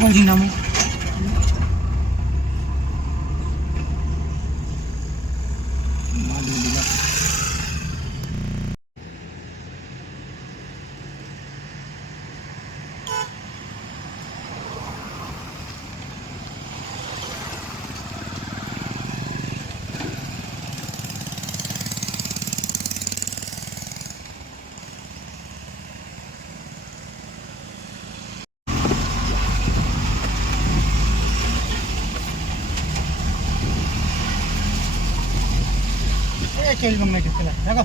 বাড়ি নাম কিরকম নাকি খেলা দেখো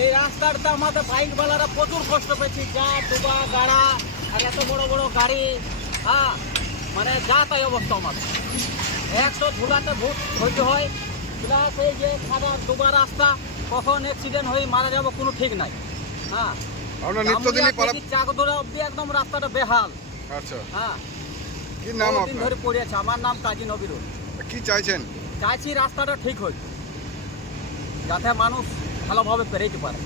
এই রাস্তাটা আমাদের বাইকওয়ালারা প্রচুর কষ্ট পেয়েছি, যা ডোবা গাড়া আর এত বড় বড় গাড়ি, হ্যাঁ মানে যা তাই অবস্থা আমাদের। একশো ধুলাতে ভূত হইতে হয়, প্লাস এই যে খাদা ডোবা রাস্তা, কখন অ্যাক্সিডেন্ট হয়ে মারা যাবো কোনো ঠিক নাই। হ্যাঁ চাকদোরা অব্দি একদম রাস্তাটা বেহাল। আচ্ছা, হ্যাঁ কি নাম দিন ধরে পড়ে আছে। আমার নাম কাজী নবিরুল। কি চাইছেন? চাইছি রাস্তাটা ঠিক হোক, যাতে মানুষ ভালোভাবে পেরোতে পারে।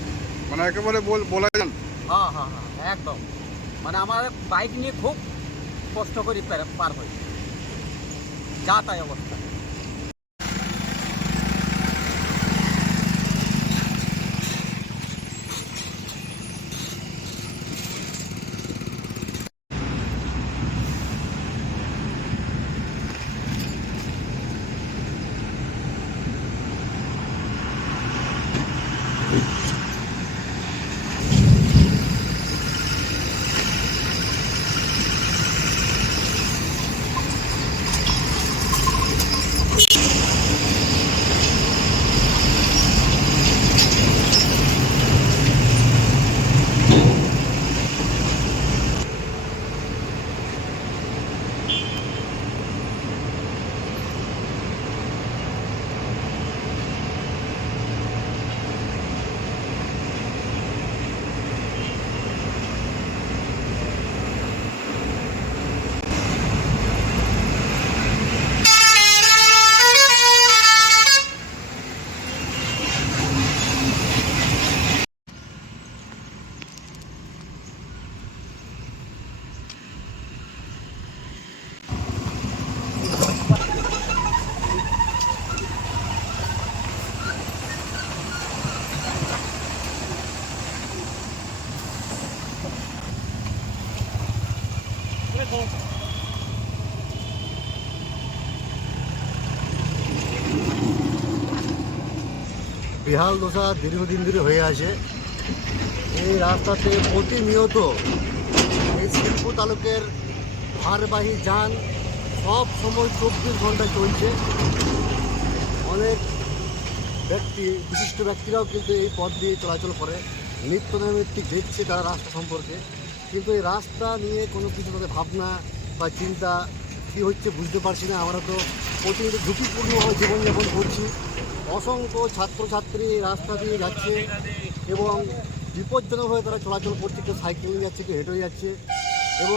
মানে একেবারে বলা যান। হ্যাঁ হ্যাঁ হ্যাঁ একদম, মানে আমাদের বাইক নিয়ে খুব কষ্ট করে পার হই, যা তাই অবস্থা। বেহাল দশা দীর্ঘদিন ধরে হয়ে আছে। এই রাস্তাতে প্রতিনিয়ত এই শিল্প তালুকের ভারবাহী যান সব সময় 24 ঘন্টা চলছে। অনেক ব্যক্তি, বিশিষ্ট ব্যক্তিরাও কিন্তু এই পথ দিয়ে চলাচল করে, নিত্য নৈমিত্তিক দেখছে তারা রাস্তা সম্পর্কে, কিন্তু এই রাস্তা নিয়ে কোনো কিছু তাদের ভাবনা বা চিন্তা কী হচ্ছে বুঝতে পারছি না। আমরা তো প্রতিনিয়ত ঝুঁকিপূর্ণভাবে জীবনযাপন করছি। অসংখ্য ছাত্রছাত্রী এই রাস্তা দিয়ে যাচ্ছে এবং বিপজ্জনকভাবে তারা চলাচল করছে, কেউ সাইকেল নিয়ে যাচ্ছে, কেউ হেঁটে যাচ্ছে এবং